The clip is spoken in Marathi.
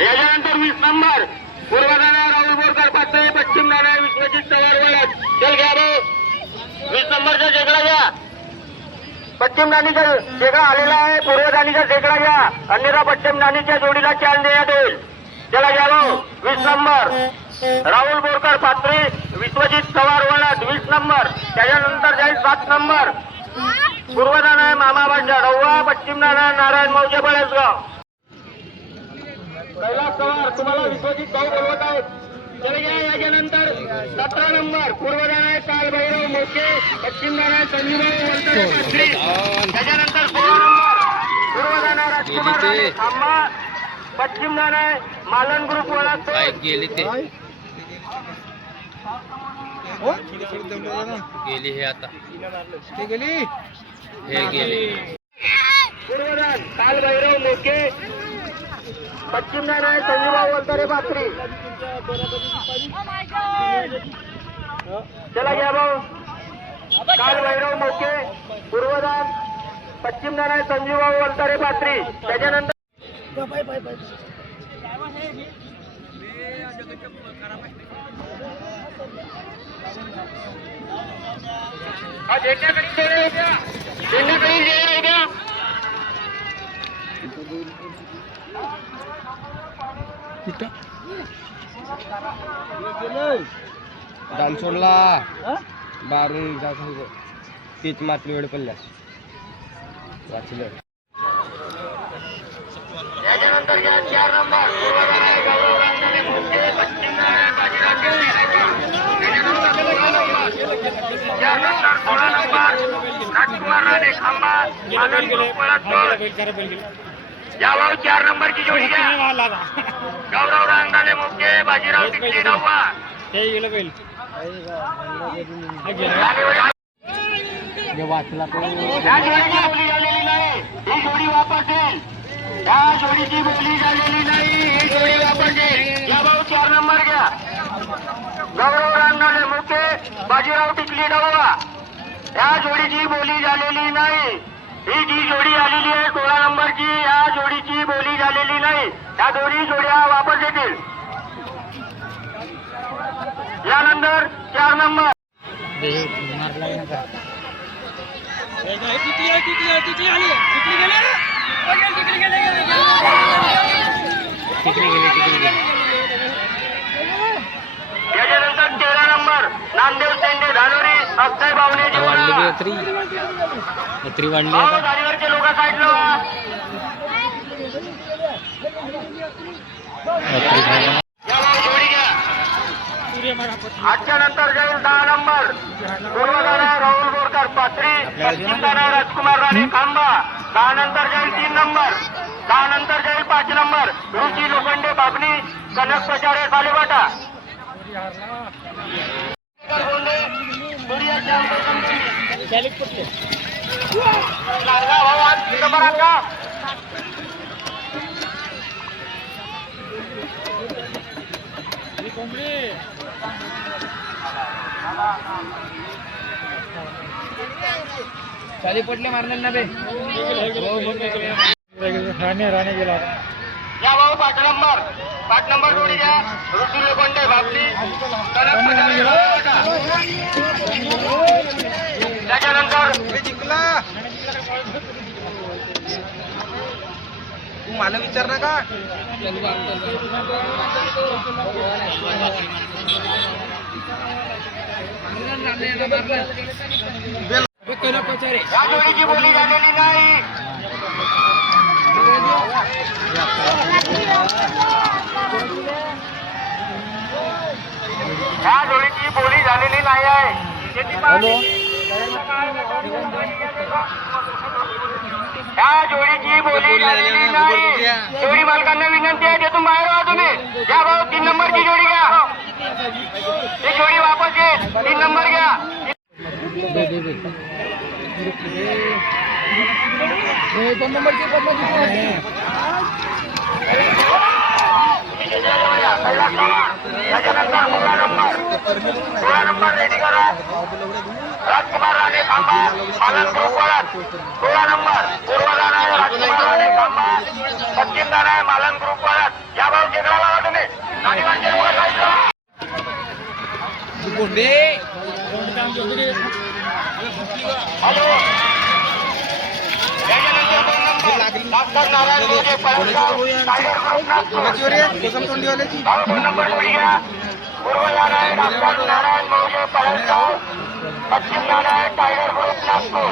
याच्यानंतर 20 नंबर पूर्वदाना राहुल बोरकर पातळी पश्चिम दाना विश्वजित चव्हाण वळत चल घ्या भाऊ 20 नंबरचा शेकडा घ्या पश्चिम दानीचा शेकडा आलेला आहे पूर्वदानीचा शेकडा घ्या अन्यथा पश्चिम दानीच्या जोडीला चाल देण्यात येईल चला घ्या भाऊ 20 नंबर राहुल बोरकर पात्री विश्वजित चव्हाण वळत 20 नंबर त्याच्यानंतर जाईल 7 नंबर पूर्वदाना मामा बांजा रव्वा पश्चिम दाना नारायण मौजे बळेसगाव कैलास पवार तुम्हाला विश्वजित भाऊ बोलवत आहेत चले घ्या याच्यानंतर 17 नंबर पूर्वदाना काल भैरव मोके पश्चिम दाना संजीवभाऊ वंतरे पात्री त्याच्यानंतर 16 नंबर पूर्वदाना राजकुमार राणे खांबा पश्चिम दाना मालन ग्रुप वळत गेली हे आता ते गेली हे गेली पूर्वदान काल भैरव मोके पश्चिम दाना संजीवभाऊ वंतरे पात्री चला घ्या भाऊ काल भैरव मोके पूर्वदान पश्चिम दाना संजीवभाऊ वंतरे पात्री त्याच्यानंतर दाम सोडला बारून तीच मातली वेळ पडल्यास वाचलं त्याच्यानंतर 4 नंबर राजकुमार राणे खांबा या भाऊ 4 नंबरची जोडी घ्या गौरव रांगाले मुख्य बाजीराव टिकली नव्वा वाचला या जोडीची बोली झालेली नाही ही जोडी वापस येईल या जोडीची बोली झालेली नाही ही जोडी वापस येईल या भाऊ 4 नंबर घ्या गौरव रांगाले मुख्य बाजीराव टिकली नव्वा या जोडीची बोली झालेली नाही ही जी जोडी आलेली आहे 16 नंबरची या जोडीची बोली झालेली नाही या दोन्ही जोड्या वापस येतील यानंतर 4 नंबर याच्यानंतर 13 नंबर नामदेव सेंडे धानोरी अक्षय बावणे गाडीवरचे लोक साईडला आजच्या नंतर जाईल 10 नंबर पूर्वदाना राहुल बोरकर पात्री पश्चिम दाना राजकुमार राणे खांबा 10 नंतर जाईल 3 नंबर 10 नंतर जाईल 5 नंबर रुची लोखंडे बाबणी कनक प्रचारे कालेवाटा चाली पटले मारणार ना बे राणे गेला या भाऊ 5 नंबर जोडी घ्या ऋषी लोखंडे बापली त्याच्यानंतर तू मला विचार ना का या जोडीची बोली झालेली नाही या जोडीची बोली झालेली नाही आहे या जोडीची बोली झालेली नाही जोडी मालकांना विनंती आहे त्यातून बाहेर व्हा तुम्ही या भाऊ 3 नंबरची जोडी घ्या ही जोडी वापस येईल 3 नंबर घ्या त्याच्यानंतर 16 नंबर रेडी करा राजकुमार राणे खांबा मालन ग्रुप वळत 16 नंबर पूर्वदाना राजकुमार राणे खांबा पश्चिम दाना मालन ग्रुप वळत या भाऊ हॅलो त्याच्यानंतर 2 नंबर डॉक्टर नारायण मोजे Palasgaon tiger group Nagpur. 2 number जोडी घ्या. पूर्वनारायण डॉक्टर नारायण मोजे पळसगाव पश्चिम नारायण टायगर ग्रुप नागपूर.